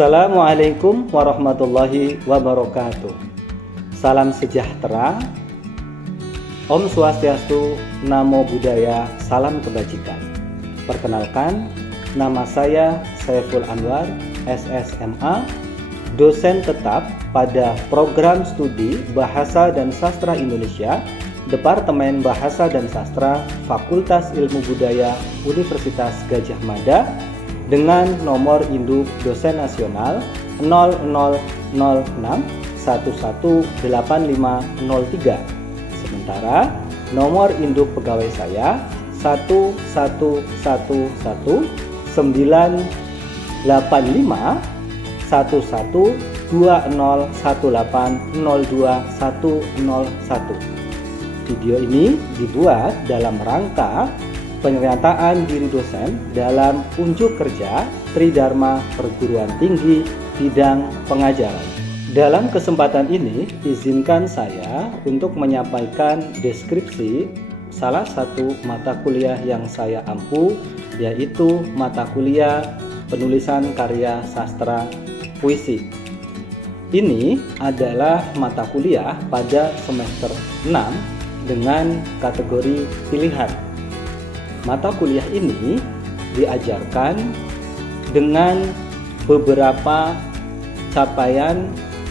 Assalamualaikum warahmatullahi wabarakatuh. Salam sejahtera, Om Swastiastu, Namo Buddhaya, salam kebajikan. Perkenalkan, nama saya Saiful Anwar, SSMA, dosen tetap pada Program Studi Bahasa dan Sastra Indonesia, Departemen Bahasa dan Sastra, Fakultas Ilmu Budaya, Universitas Gadjah Mada, dengan nomor induk dosen nasional 0006118503. Sementara nomor induk pegawai saya 1185112018021001. Video ini dibuat dalam rangka pernyataan diri dosen dalam unjuk kerja Tridharma Perguruan Tinggi bidang pengajaran. Dalam kesempatan ini, izinkan saya untuk menyampaikan deskripsi salah satu mata kuliah yang saya ampu, yaitu mata kuliah penulisan karya sastra puisi. Ini adalah mata kuliah pada semester 6 dengan kategori pilihan. Mata kuliah ini diajarkan dengan beberapa capaian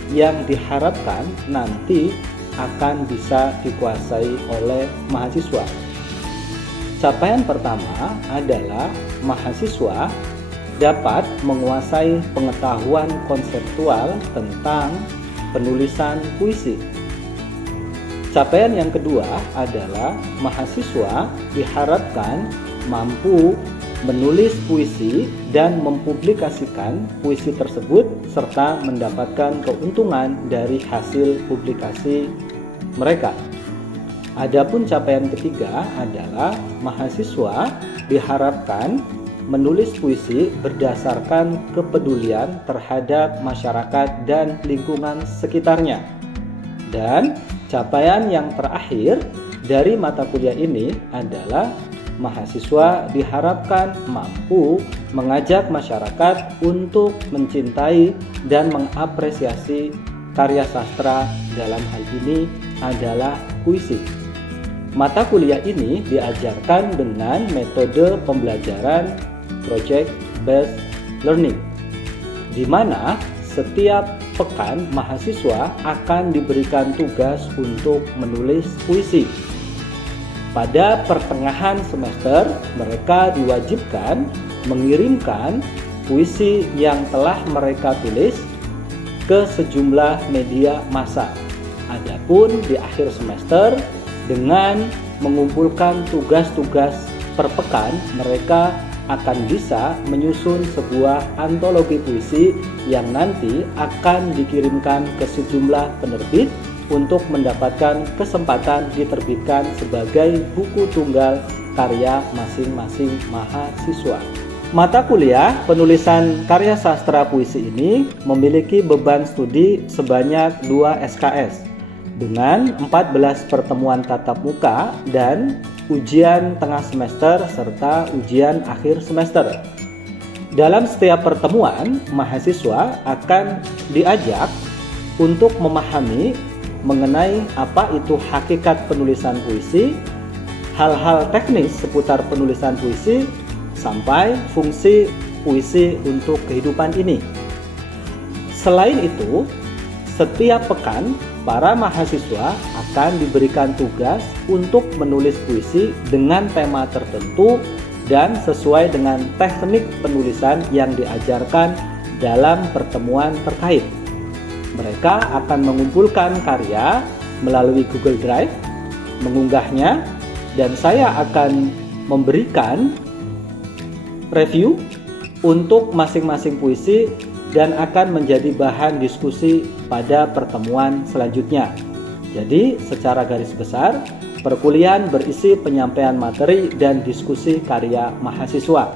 yang diharapkan nanti akan bisa dikuasai oleh mahasiswa. Capaian pertama adalah mahasiswa dapat menguasai pengetahuan konseptual tentang penulisan puisi. Capaian yang kedua adalah mahasiswa diharapkan mampu menulis puisi dan mempublikasikan puisi tersebut serta mendapatkan keuntungan dari hasil publikasi mereka. Adapun capaian ketiga adalah mahasiswa diharapkan menulis puisi berdasarkan kepedulian terhadap masyarakat dan lingkungan sekitarnya. Dan capaian yang terakhir dari mata kuliah ini adalah mahasiswa diharapkan mampu mengajak masyarakat untuk mencintai dan mengapresiasi karya sastra, dalam hal ini adalah puisi. Mata kuliah ini diajarkan dengan metode pembelajaran project based learning, di mana setiap pekan mahasiswa akan diberikan tugas untuk menulis puisi. Pada pertengahan semester, mereka diwajibkan mengirimkan puisi yang telah mereka tulis ke sejumlah media massa. Adapun di akhir semester, dengan mengumpulkan tugas-tugas per pekan, mereka akan bisa menyusun sebuah antologi puisi yang nanti akan dikirimkan ke sejumlah penerbit untuk mendapatkan kesempatan diterbitkan sebagai buku tunggal karya masing-masing mahasiswa. Mata kuliah penulisan karya sastra puisi ini memiliki beban studi sebanyak 2 SKS dengan 14 pertemuan tatap muka dan ujian tengah semester serta ujian akhir semester. Dalam setiap pertemuan, mahasiswa akan diajak untuk memahami mengenai apa itu hakikat penulisan puisi, hal-hal teknis seputar penulisan puisi, sampai fungsi puisi untuk kehidupan ini. Selain itu, setiap pekan para mahasiswa akan diberikan tugas untuk menulis puisi dengan tema tertentu dan sesuai dengan teknik penulisan yang diajarkan dalam pertemuan terkait. Mereka akan mengumpulkan karya melalui Google Drive, mengunggahnya, dan saya akan memberikan review untuk masing-masing puisi dan akan menjadi bahan diskusi pada pertemuan selanjutnya. Jadi, secara garis besar, perkuliahan berisi penyampaian materi dan diskusi karya mahasiswa.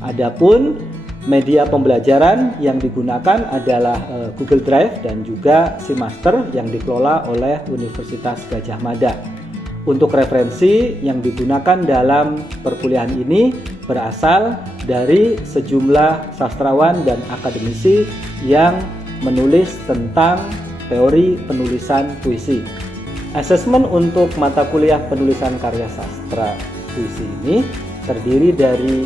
Adapun media pembelajaran yang digunakan adalah Google Drive dan juga SeaMaster yang dikelola oleh Universitas Gadjah Mada. Untuk referensi yang digunakan dalam perkuliahan ini berasal dari sejumlah sastrawan dan akademisi yang menulis tentang teori penulisan puisi. Asesmen untuk mata kuliah penulisan karya sastra puisi ini terdiri dari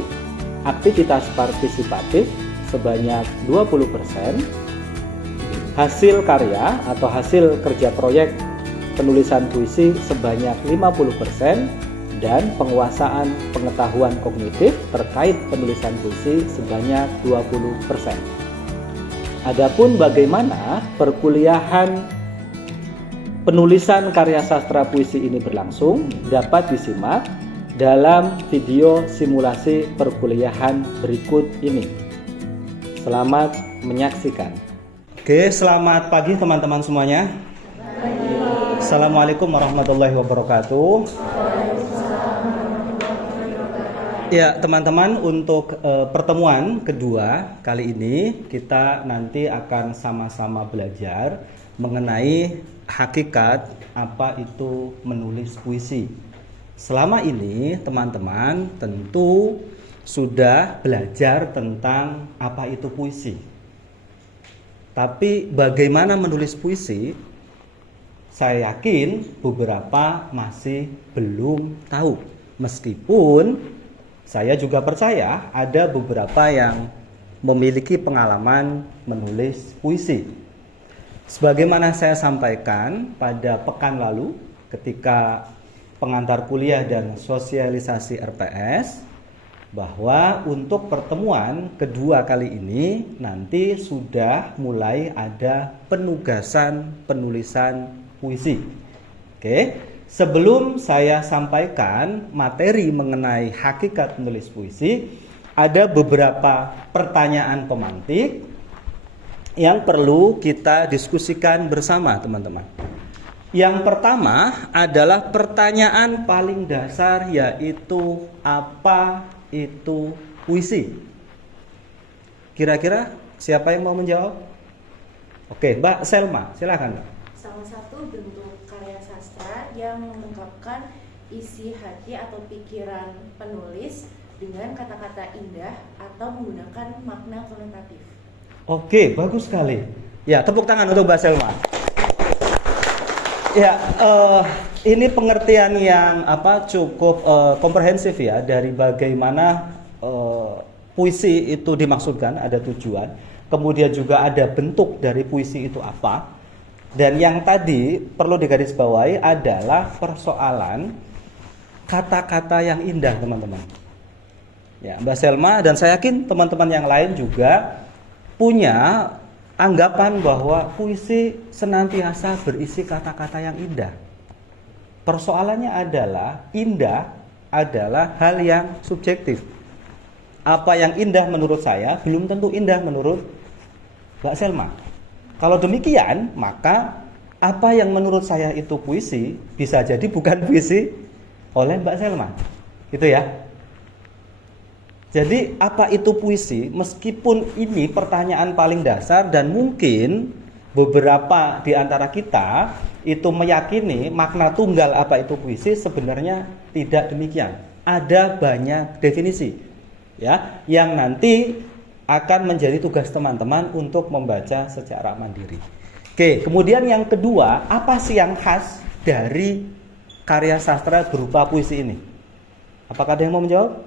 aktivitas partisipatif sebanyak 20%, hasil karya atau hasil kerja proyek penulisan puisi sebanyak 50%, dan penguasaan pengetahuan kognitif terkait penulisan puisi sebanyak 20%. Adapun bagaimana perkuliahan penulisan karya sastra puisi ini berlangsung dapat disimak dalam video simulasi perkuliahan berikut ini. Selamat menyaksikan. Oke, selamat pagi teman-teman semuanya. Assalamualaikum warahmatullahi wabarakatuh. Ya, teman-teman, untuk pertemuan kedua kali ini kita nanti akan sama-sama belajar mengenai hakikat apa itu menulis puisi. Selama ini teman-teman tentu sudah belajar tentang apa itu puisi. Tapi bagaimana menulis puisi? Saya yakin beberapa masih belum tahu. Meskipun saya juga percaya ada beberapa yang memiliki pengalaman menulis puisi. Sebagaimana saya sampaikan pada pekan lalu ketika pengantar kuliah dan sosialisasi RPS, bahwa untuk pertemuan kedua kali ini nanti sudah mulai ada penugasan penulisan puisi. Oke, sebelum saya sampaikan materi mengenai hakikat menulis puisi, ada beberapa pertanyaan pemantik yang perlu kita diskusikan bersama, teman-teman. Yang pertama adalah pertanyaan paling dasar, yaitu apa itu puisi? Kira-kira siapa yang mau menjawab? Oke, Mbak Selma, silakan, Mbak. Salah satu bentuk karya sastra yang mengungkapkan isi hati atau pikiran penulis dengan kata-kata indah atau menggunakan makna konotatif. Oke, bagus sekali. Ya, tepuk tangan untuk Mbak Selma. Ya, ini pengertian yang cukup komprehensif ya dari bagaimana puisi itu dimaksudkan, ada tujuan, kemudian juga ada bentuk dari puisi itu apa. Dan yang tadi perlu digarisbawahi adalah persoalan kata-kata yang indah, teman-teman. Ya, Mbak Selma dan saya yakin teman-teman yang lain juga punya anggapan bahwa puisi senantiasa berisi kata-kata yang indah. Persoalannya adalah indah adalah hal yang subjektif. Apa yang indah menurut saya belum tentu indah menurut Mbak Selma. Kalau demikian, maka apa yang menurut saya itu puisi bisa jadi bukan puisi oleh Mbak Selma. Gitu ya. Jadi apa itu puisi? Meskipun ini pertanyaan paling dasar dan mungkin beberapa di antara kita itu meyakini makna tunggal apa itu puisi, sebenarnya tidak demikian. Ada banyak definisi ya yang nanti akan menjadi tugas teman-teman untuk membaca secara mandiri. Oke, kemudian yang kedua, apa sih yang khas dari karya sastra berupa puisi ini? Apakah ada yang mau menjawab?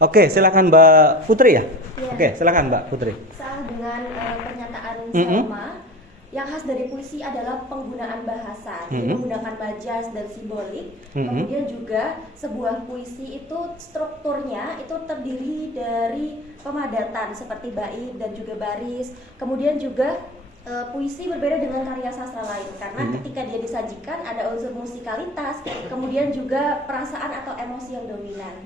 Oke, silakan Mbak Putri ya. Oke, silakan Mbak Putri. Saat dengan pernyataan Selma, yang khas dari puisi adalah penggunaan bahasa, menggunakan majas dan simbolik. Kemudian juga sebuah puisi itu strukturnya itu terdiri dari pemadatan seperti bait dan juga baris. Kemudian juga puisi berbeda dengan karya sastra lain karena ketika dia disajikan ada unsur musikalitas, kemudian juga perasaan atau emosi yang dominan.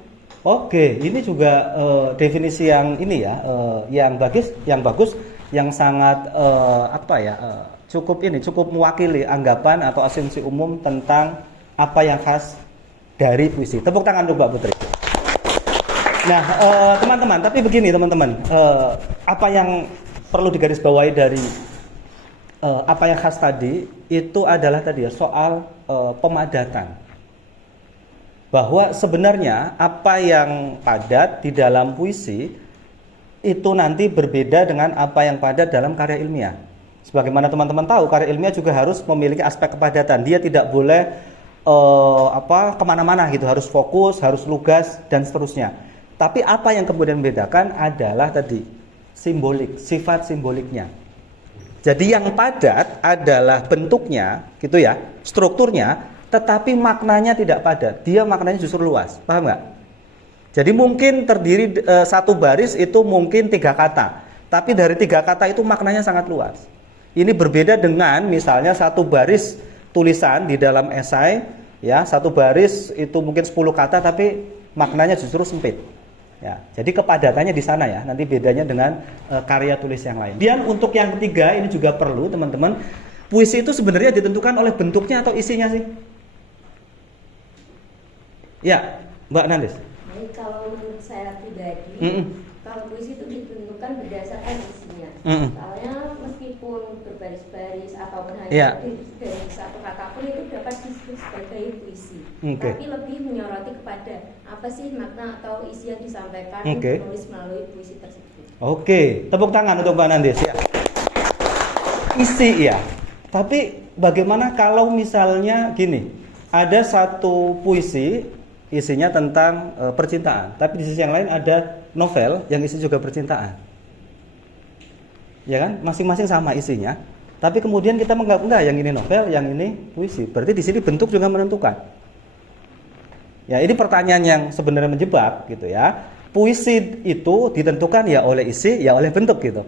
Oke, ini juga definisi yang ini ya, yang bagus, yang sangat cukup mewakili anggapan atau asumsi umum tentang apa yang khas dari puisi. Tepuk tangan untuk Mbak Putri. Nah, teman-teman, tapi begini teman-teman, apa yang perlu digarisbawahi dari apa yang khas tadi itu adalah tadi ya soal pemadatan. bahwa sebenarnya apa yang padat di dalam puisi itu nanti berbeda dengan apa yang padat dalam karya ilmiah. Sebagaimana teman-teman tahu, karya ilmiah juga harus memiliki aspek kepadatan. Dia tidak boleh kemana-mana gitu, harus fokus, harus lugas dan seterusnya. Tapi apa yang kemudian membedakan adalah tadi simbolik, sifat simboliknya. Jadi yang padat adalah bentuknya, gitu ya, strukturnya, tetapi maknanya tidak padat. Dia maknanya justru luas, paham nggak? Jadi mungkin terdiri satu baris itu mungkin 3 kata, tapi dari 3 kata itu maknanya sangat luas. Ini berbeda dengan misalnya satu baris tulisan di dalam esai, ya, satu baris itu mungkin 10 kata, tapi maknanya justru sempit. Ya, jadi kepadatannya di sana ya. Nanti bedanya dengan karya tulis yang lain. Dan untuk yang ketiga ini juga perlu teman-teman. Puisi itu sebenarnya ditentukan oleh bentuknya atau isinya sih? Ya, Mbak Nandis. Jadi kalau menurut saya pribadi, kalau puisi itu ditentukan berdasarkan isinya. Soalnya meskipun berbaris-baris ataupun hanya dari satu kata pun itu dapat disebut sebagai puisi. Tapi lebih menyoroti kepada apa sih makna atau isi yang disampaikan penulis melalui puisi tersebut. Oke, tepuk tangan untuk Mbak Nandis ya. Isi ya. Tapi bagaimana kalau misalnya gini, ada satu puisi isinya tentang percintaan, tapi di sisi yang lain ada novel yang isi juga percintaan. Ya kan? Masing-masing sama isinya. Tapi kemudian kita menganggap enggak, yang ini novel, yang ini puisi. Berarti di sini bentuk juga menentukan. Ya, ini pertanyaan yang sebenarnya menjebak gitu ya. Puisi itu ditentukan ya oleh isi, ya oleh bentuk gitu.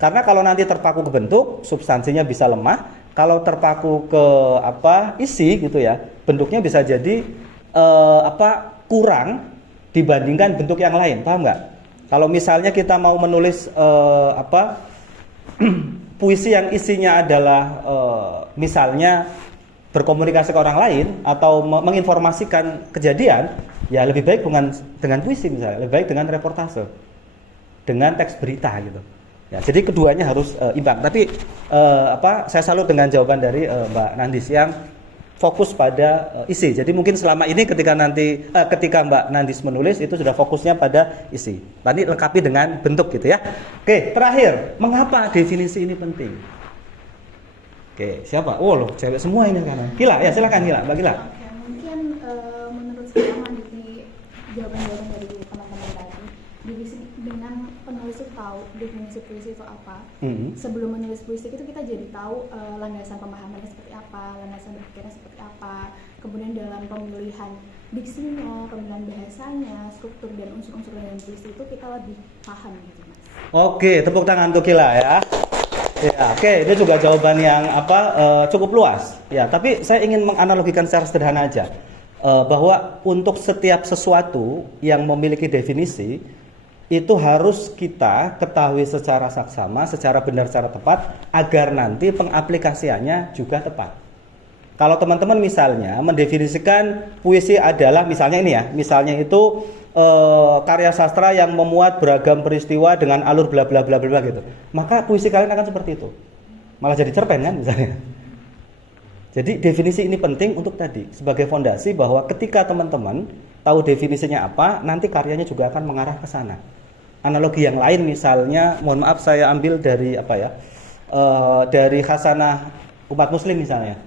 Karena kalau nanti terpaku ke bentuk, substansinya bisa lemah. Kalau terpaku ke isi gitu ya, bentuknya bisa jadi kurang dibandingkan bentuk yang lain, paham nggak? Kalau misalnya kita mau menulis puisi yang isinya adalah misalnya berkomunikasi ke orang lain atau menginformasikan kejadian, ya lebih baik dengan puisi misalnya, lebih baik dengan reportase, dengan teks berita gitu. Ya, jadi keduanya harus imbang. Tapi saya salut dengan jawaban dari Mbak Nandis yang fokus pada isi. Jadi mungkin selama ini ketika Mbak Nandis menulis itu sudah fokusnya pada isi. Tadi lengkapi dengan bentuk gitu ya. Oke, terakhir, mengapa definisi ini penting? Oke, siapa? Oh loh, cewek semua ini sekarang. Gila, ya silakan Gila, Mbak Gila. Oke, mungkin menurut saya di jawaban-jawaban dari teman-teman tadi, dengan penulis itu tahu definisi puisi itu apa. Sebelum menulis puisi itu kita jadi tahu landasan pemahamannya seperti apa, landasan berpikirnya seperti apa. Kemudian dalam pemilihan diksinya, pemilihan bahasanya, struktur dan unsur-unsur dalam puisi itu kita lebih paham gitu, Mas. Oke, tepuk tangan untuk Gila ya. Ya, oke, itu juga jawaban yang cukup luas. Ya, tapi saya ingin menganalogikan secara sederhana aja bahwa untuk setiap sesuatu yang memiliki definisi itu harus kita ketahui secara saksama, secara benar, secara tepat agar nanti pengaplikasiannya juga tepat. Kalau teman-teman misalnya mendefinisikan puisi adalah misalnya ini ya, misalnya itu karya sastra yang memuat beragam peristiwa dengan alur bla bla bla bla gitu. Maka puisi kalian akan seperti itu. Malah jadi cerpen kan misalnya. Jadi definisi ini penting untuk tadi sebagai fondasi bahwa ketika teman-teman tahu definisinya apa, nanti karyanya juga akan mengarah ke sana. Analogi yang lain misalnya, mohon maaf saya ambil dari dari khasanah umat muslim misalnya.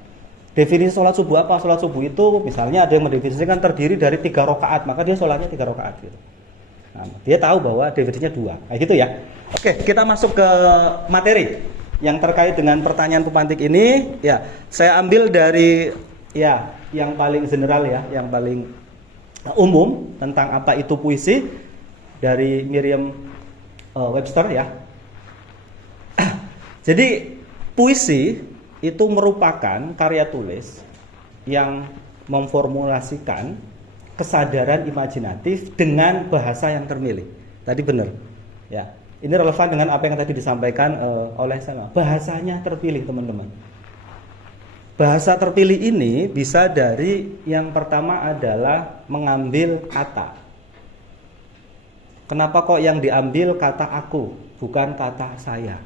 Definisi sholat subuh apa? Sholat subuh itu misalnya ada yang mendefinisikan terdiri dari 3 rakaat, maka dia sholatnya 3 rakaat gitu. Nah, dia tahu bahwa definisinya 2, kayak gitu ya. Oke, kita masuk ke materi yang terkait dengan pertanyaan pemantik ini. Ya, saya ambil dari yang paling general ya, yang paling umum tentang apa itu puisi dari Merriam Webster ya. Jadi puisi itu merupakan karya tulis yang memformulasikan kesadaran imajinatif dengan bahasa yang terpilih. Tadi benar, ya. Ini relevan dengan apa yang tadi disampaikan oleh Selma. Bahasanya terpilih, teman-teman. Bahasa terpilih ini bisa dari yang pertama adalah mengambil kata. Kenapa kok yang diambil kata aku, bukan kata saya?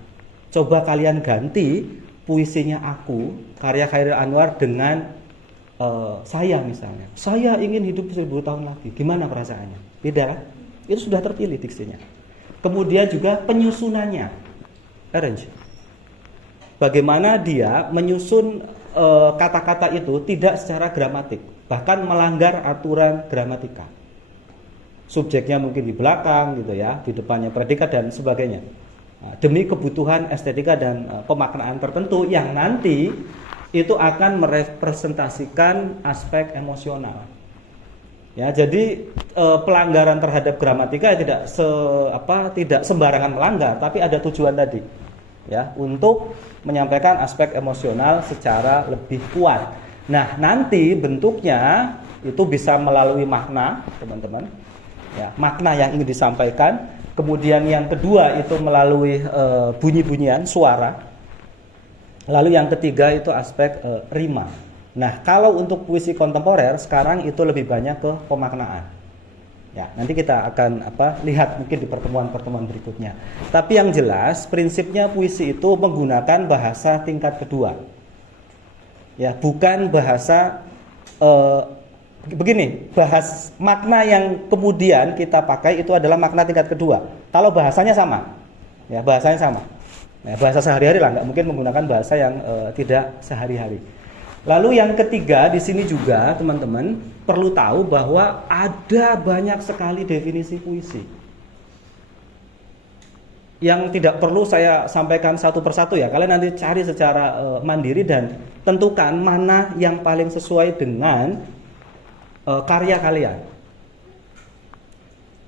Coba kalian ganti puisinya Aku, karya Chairil Anwar dengan saya misalnya, saya ingin hidup 1000 tahun lagi, gimana perasaannya? Beda kan? Itu sudah terpilih diksinya. Kemudian juga penyusunannya, arrange. Bagaimana dia menyusun kata-kata itu tidak secara gramatik, bahkan melanggar aturan gramatika. Subjeknya mungkin di belakang gitu ya, di depannya predikat dan sebagainya. Demi kebutuhan estetika dan pemaknaan tertentu yang nanti itu akan merepresentasikan aspek emosional. Ya, jadi pelanggaran terhadap gramatika tidak sembarangan melanggar, tapi ada tujuan tadi. Ya, untuk menyampaikan aspek emosional secara lebih kuat. Nah, nanti bentuknya itu bisa melalui makna, teman-teman. Ya, makna yang ingin disampaikan. Kemudian yang kedua itu melalui bunyi-bunyian suara. Lalu yang ketiga itu aspek rima. Nah, kalau untuk puisi kontemporer sekarang itu lebih banyak ke pemaknaan. Ya, nanti kita akan lihat mungkin di pertemuan-pertemuan berikutnya. Tapi yang jelas prinsipnya puisi itu menggunakan bahasa tingkat kedua. Ya, bukan bahasa begini, makna yang kemudian kita pakai itu adalah makna tingkat kedua. Kalau bahasanya sama. Ya, bahasanya sama. Ya, bahasa sehari-hari lah, nggak mungkin menggunakan bahasa yang tidak sehari-hari. Lalu yang ketiga di sini juga teman-teman perlu tahu bahwa ada banyak sekali definisi puisi yang tidak perlu saya sampaikan satu persatu ya. Kalian nanti cari secara mandiri dan tentukan mana yang paling sesuai dengan karya kalian.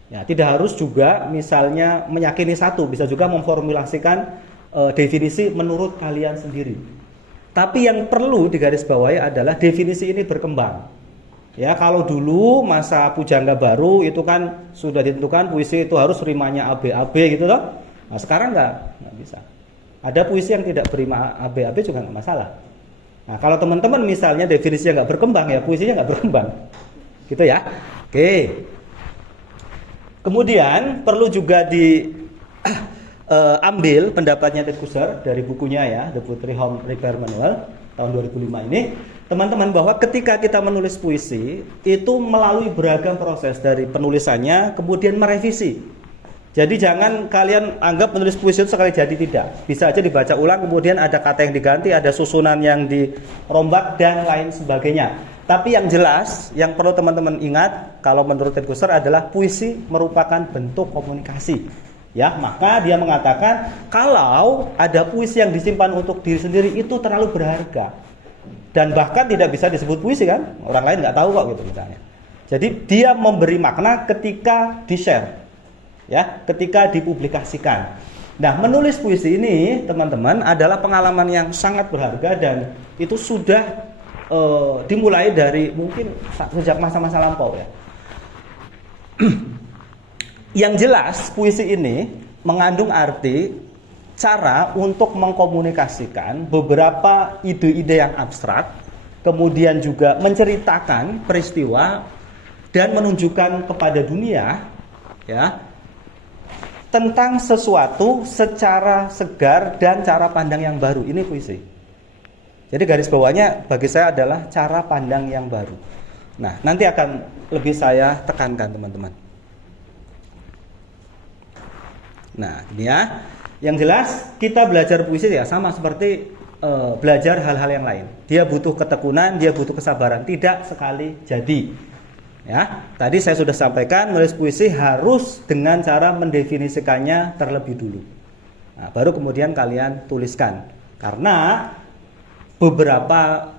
Ya, tidak harus juga misalnya meyakini satu, bisa juga memformulasikan definisi menurut kalian sendiri. Tapi yang perlu digarisbawahi adalah definisi ini berkembang. Ya, kalau dulu masa pujangga baru itu kan sudah ditentukan puisi itu harus rimanya AB gitu loh. Nah, sekarang nggak bisa. Ada puisi yang tidak berima AB juga nggak masalah. Nah, kalau teman-teman misalnya definisinya nggak berkembang ya puisinya nggak berkembang. Gitu ya. Oke. Kemudian perlu juga ambil pendapatnya Ted Kruser dari bukunya ya, The Poetry Home Repair Manual tahun 2005 ini, teman-teman, bahwa ketika kita menulis puisi itu melalui beragam proses dari penulisannya kemudian merevisi. Jadi jangan kalian anggap menulis puisi itu sekali jadi, tidak. Bisa aja dibaca ulang, kemudian ada kata yang diganti, ada susunan yang dirombak dan lain sebagainya. Tapi yang jelas, yang perlu teman-teman ingat kalau menurut Ted Kruser adalah puisi merupakan bentuk komunikasi. Ya, maka dia mengatakan kalau ada puisi yang disimpan untuk diri sendiri itu terlalu berharga dan bahkan tidak bisa disebut puisi kan, orang lain nggak tahu kok gitu misalnya. Jadi dia memberi makna ketika di-share, ya, ketika dipublikasikan. Nah, menulis puisi ini teman-teman adalah pengalaman yang sangat berharga dan itu sudah dimulai dari mungkin sejak masa-masa lampau ya. Yang jelas puisi ini mengandung arti cara untuk mengkomunikasikan beberapa ide-ide yang abstrak, kemudian juga menceritakan peristiwa dan menunjukkan kepada dunia ya tentang sesuatu secara segar dan cara pandang yang baru. Ini puisi. Jadi garis bawahnya bagi saya adalah cara pandang yang baru. Nah, nanti akan lebih saya tekankan teman-teman. Nah, ini ya. Yang jelas kita belajar puisi ya sama seperti belajar hal-hal yang lain. Dia butuh ketekunan, dia butuh kesabaran, tidak sekali jadi. Ya, tadi saya sudah sampaikan menulis puisi harus dengan cara mendefinisikannya terlebih dulu. Nah, baru kemudian kalian tuliskan. Karena beberapa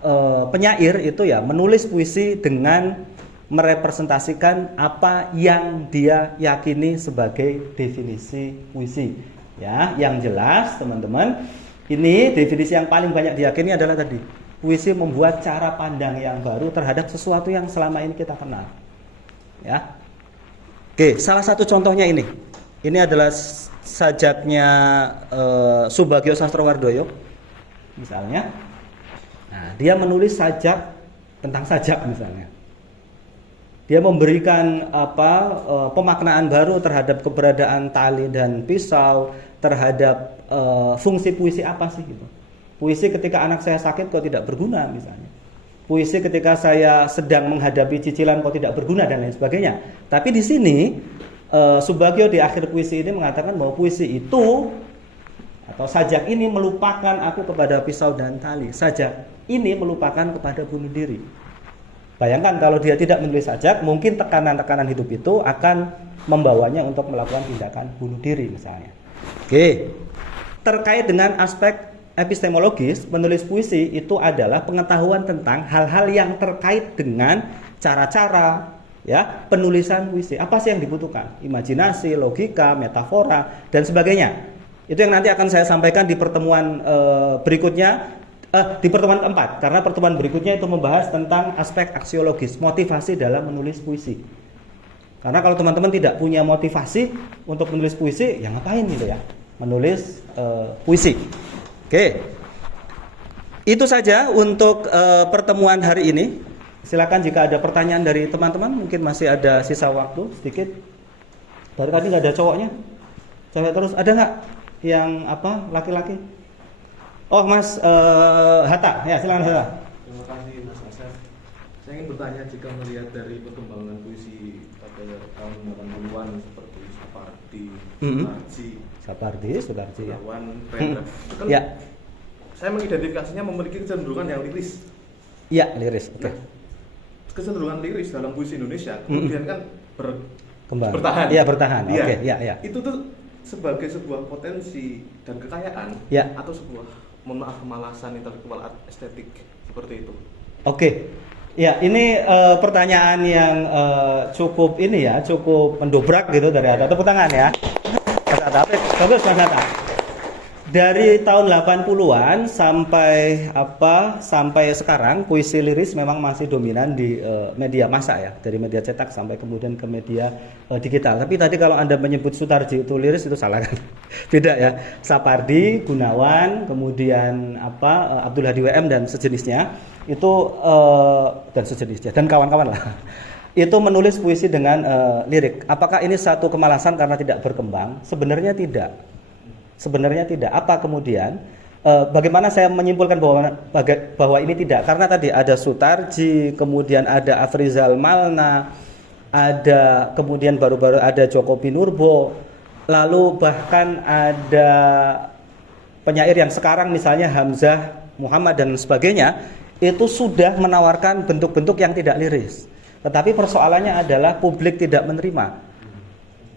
penyair itu ya menulis puisi dengan merepresentasikan apa yang dia yakini sebagai definisi puisi. Ya, yang jelas teman-teman, ini definisi yang paling banyak diyakini adalah tadi, puisi membuat cara pandang yang baru terhadap sesuatu yang selama ini kita kenal. Ya. Oke, salah satu contohnya ini. Ini adalah sajaknya Subagio Sastrowardoyo misalnya. Nah, dia menulis sajak tentang sajak misalnya. Dia memberikan pemaknaan baru terhadap keberadaan tali dan pisau, terhadap fungsi puisi apa sih gitu. Puisi ketika anak saya sakit kok tidak berguna misalnya. puisi ketika saya sedang menghadapi cicilan kok tidak berguna dan lain sebagainya. Tapi di sini Subagio di akhir puisi ini mengatakan bahwa puisi itu atau sajak ini melupakan aku kepada pisau dan tali. Sajak ini melupakan kepada bunuh diri. Bayangkan kalau dia tidak menulis sajak, mungkin tekanan-tekanan hidup itu akan membawanya untuk melakukan tindakan bunuh diri misalnya. Oke. Terkait dengan aspek epistemologis, menulis puisi itu adalah pengetahuan tentang hal-hal yang terkait dengan cara-cara ya penulisan puisi. Apa sih yang dibutuhkan? Imajinasi, logika, metafora dan sebagainya. Itu yang nanti akan saya sampaikan di pertemuan berikutnya, di pertemuan keempat, karena pertemuan berikutnya itu membahas tentang aspek aksiologis, motivasi dalam menulis puisi. Karena kalau teman-teman tidak punya motivasi untuk menulis puisi, ya ngapain gitu ya menulis puisi. Oke, itu saja untuk pertemuan hari ini. Silakan jika ada pertanyaan dari teman-teman, mungkin masih ada sisa waktu sedikit. Dari tadi nggak ada cowoknya, cewek terus. Ada nggak yang laki-laki? Oh Mas Hatta, ya silakan Hatta. Terima kasih Mas Asef. Saya ingin bertanya, jika melihat dari perkembangan puisi pada tahun 80-an seperti Sapardi, Sutarji, Gunawan, Rendra, kan ya. Saya mengidentifikasinya memiliki kecenderungan yang liris. Iya, liris. Oke. Nah, kecenderungan liris dalam puisi Indonesia kemudian kan bertahan. Iya, bertahan. Iya. Oke, ya. Itu tuh sebagai sebuah potensi dan kekayaan ya. Atau sebuah, mohon maaf, kemalasan intelektual estetik seperti itu. Oke. Ya, ini pertanyaan yang cukup mendobrak gitu dari Hatta. Tepuk tangan ya. Mas Hatta, bagus Mas Hatta. Dari tahun 80-an sampai sekarang puisi liris memang masih dominan di media massa ya, dari media cetak sampai kemudian ke media digital. Tapi tadi kalau Anda menyebut Sutarji itu liris itu salah kan? Beda ya. Sapardi, Gunawan, kemudian Abdul Hadi WM dan sejenisnya itu dan kawan-kawan lah. Itu menulis puisi dengan lirik. Apakah ini satu kemalasan karena tidak berkembang? Sebenarnya tidak. Apa kemudian? Bagaimana saya menyimpulkan bahwa ini tidak? Karena tadi ada Sutarji, kemudian ada Afrizal Malna, ada kemudian baru-baru ada Joko Pinurbo, lalu bahkan ada penyair yang sekarang misalnya Hamzah Muhammad dan sebagainya, itu sudah menawarkan bentuk-bentuk yang tidak liris. Tetapi persoalannya adalah publik tidak menerima.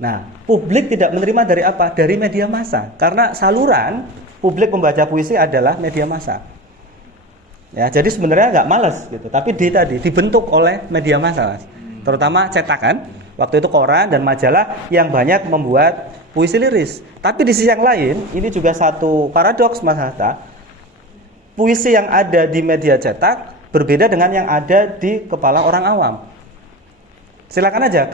Nah, publik tidak menerima dari apa? Dari media massa. Karena saluran publik membaca puisi adalah media massa. Ya, jadi sebenarnya nggak malas gitu. Tapi dibentuk oleh media massa, Mas. Terutama cetakan. Waktu itu koran dan majalah yang banyak membuat puisi liris. Tapi di sisi yang lain, ini juga satu paradoks, Mas Hatta. Puisi yang ada di media cetak berbeda dengan yang ada di kepala orang awam. Silakan aja,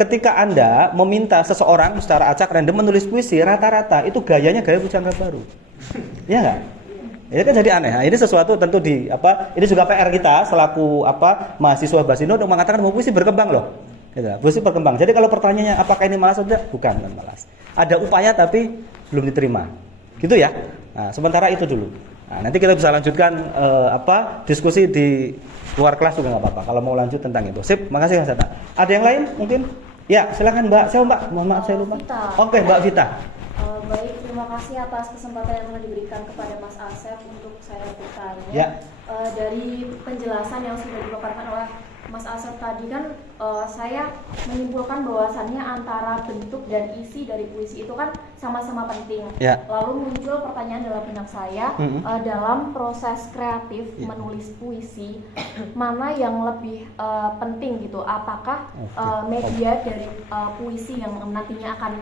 ketika Anda meminta seseorang secara acak random menulis puisi, rata-rata itu gayanya gaya pujangga baru. Iya nggak? Ini kan jadi aneh. Nah, ini sesuatu tentu ini juga PR kita selaku mahasiswa Basindo untuk mengatakan bahwa puisi berkembang loh. Gitu. Puisi berkembang. Jadi kalau pertanyaannya apakah ini malas atau tidak? Bukan malas. Ada upaya tapi belum diterima. Gitu ya. Nah, sementara itu dulu. Nah, nanti kita bisa lanjutkan diskusi di luar kelas juga nggak apa-apa kalau mau lanjut tentang itu. Sip, makasih Mas Hatta. Ada yang lain mungkin? Ya, silakan Mbak. Saya Mbak, mohon maaf saya lupa. Oke, Mbak Vita. Baik, terima kasih atas kesempatan yang telah diberikan kepada Mas Asef untuk saya bertanya. Ya. Dari penjelasan yang sudah dipaparkan oleh Mas Asef tadi kan saya menyimpulkan bahwasannya antara bentuk dan isi dari puisi itu kan sama-sama penting. Ya. Lalu muncul pertanyaan dalam benak saya, dalam proses kreatif menulis puisi, mana yang lebih penting gitu? Apakah media dari puisi yang nantinya akan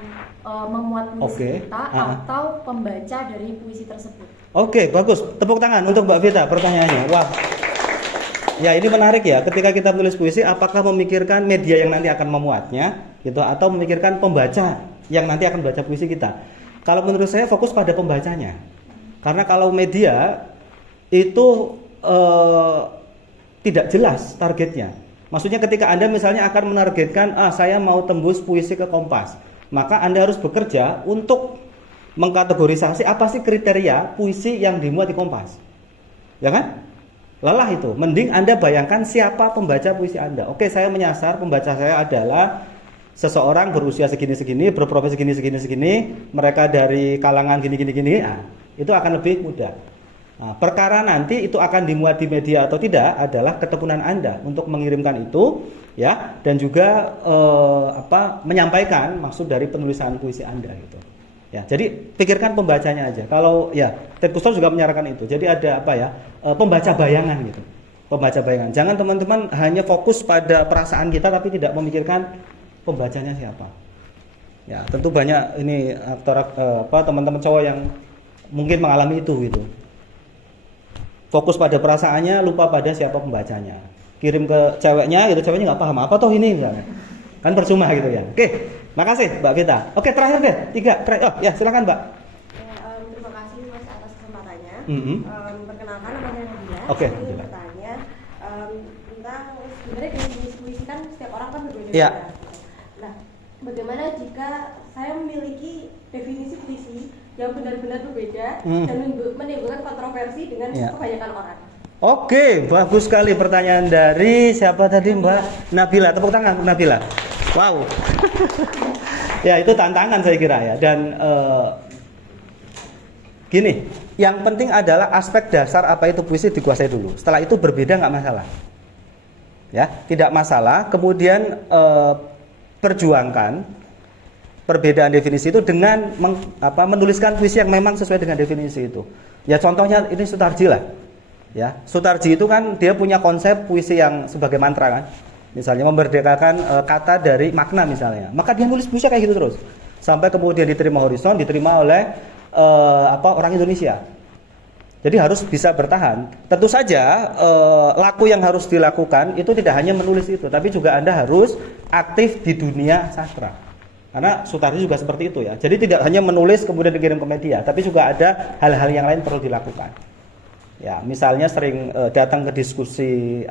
memuat puisi kita atau pembaca dari puisi tersebut? Oke, bagus. Tepuk tangan untuk Mbak Vita pertanyaannya. Wah. Ya, ini menarik ya. Ketika kita menulis puisi, apakah memikirkan media yang nanti akan memuatnya gitu atau memikirkan pembaca yang nanti akan baca puisi kita? Kalau menurut saya fokus pada pembacanya. Karena kalau media itu tidak jelas targetnya. Maksudnya ketika Anda misalnya akan menargetkan saya mau tembus puisi ke Kompas, maka Anda harus bekerja untuk mengkategorisasi apa sih kriteria puisi yang dimuat di Kompas. Ya kan? Lelah itu. Mending Anda bayangkan siapa pembaca puisi Anda. Oke, saya menyasar pembaca saya adalah seseorang berusia segini-segini, berprofesi segini-segini, mereka dari kalangan gini-gini. Nah, itu akan lebih mudah. Nah, perkara nanti itu akan dimuat di media atau tidak adalah ketekunan Anda untuk mengirimkan itu, ya, dan juga menyampaikan maksud dari penulisan puisi Anda gitu. Ya, jadi pikirkan pembacanya aja. Kalau ya, Ted Kustor juga menyarankan itu. Jadi ada pembaca bayangan gitu. Pembaca bayangan. Jangan teman-teman hanya fokus pada perasaan kita tapi tidak memikirkan pembacanya siapa. Ya, tentu banyak ini teman-teman cowok yang mungkin mengalami itu gitu. Fokus pada perasaannya, lupa pada siapa pembacanya. Kirim ke ceweknya, gitu ceweknya nggak paham apa toh ini misalnya. Kan percuma gitu ya. Oke, makasih Mbak Vita. Oke, terakhir deh, 3. Oh ya, silakan Mbak. Ya, terima kasih Mas atas kesempatannya. Perkenalkan nama saya Nabila. Oke. Saya bertanya tentang sebenarnya definisi puisi kan setiap orang kan berbeda-beda. Iya. Nah, bagaimana jika saya memiliki definisi puisi yang benar-benar berbeda dan menimbulkan kontroversi dengan kebanyakan orang? Oke, bagus sekali pertanyaan dari siapa tadi Mbak? Nabila, tepuk tangan untuk Nabila. Wow. Ya, itu tantangan saya kira ya. Dan gini, yang penting adalah aspek dasar apa itu puisi dikuasai dulu. Setelah itu berbeda nggak masalah. Ya, tidak masalah. Kemudian perjuangkan perbedaan definisi itu dengan menuliskan puisi yang memang sesuai dengan definisi itu. Ya, contohnya ini Sutarji lah. Ya, Sutarji itu kan dia punya konsep puisi yang sebagai mantra kan. Misalnya memerdekakan kata dari makna misalnya. Maka dia nulis puisi kayak gitu terus. Sampai kemudian diterima Horizon, diterima oleh orang Indonesia. Jadi harus bisa bertahan. Tentu saja laku yang harus dilakukan itu tidak hanya menulis itu, tapi juga Anda harus aktif di dunia sastra. Karena Sutarji juga seperti itu ya. Jadi tidak hanya menulis kemudian dikirim ke media, tapi juga ada hal-hal yang lain perlu dilakukan. Ya, misalnya sering datang ke diskusi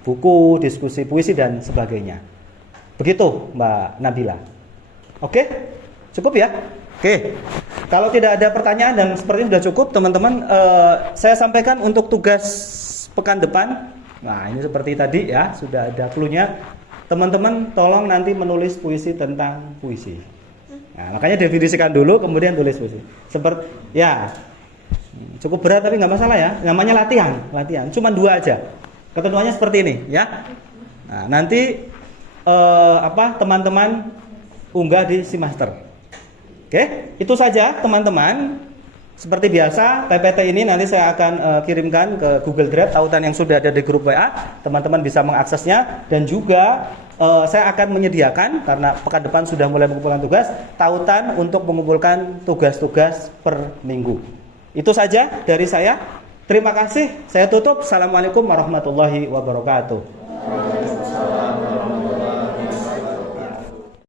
buku, diskusi puisi dan sebagainya. Begitu Mbak Nabila. Oke? Cukup ya? Oke. Kalau tidak ada pertanyaan dan sepertinya sudah cukup teman-teman, saya sampaikan untuk tugas pekan depan. Nah, ini seperti tadi ya, sudah ada clue-nya. Teman-teman tolong nanti menulis puisi tentang puisi. Nah, makanya definisikan dulu kemudian tulis puisi. Seperti ya, cukup berat tapi nggak masalah ya. Namanya latihan. Cuma 2 aja. Ketentuannya seperti ini ya. Nah, nanti teman-teman unggah di Simaster. Oke, itu saja teman-teman. Seperti biasa, PPT ini nanti saya akan kirimkan ke Google Drive tautan yang sudah ada di grup WA. Teman-teman bisa mengaksesnya dan juga saya akan menyediakan karena pekan depan sudah mulai mengumpulkan tugas, tautan untuk mengumpulkan tugas-tugas per minggu. Itu saja dari saya. Terima kasih. Saya tutup. Assalamualaikum warahmatullahi wabarakatuh.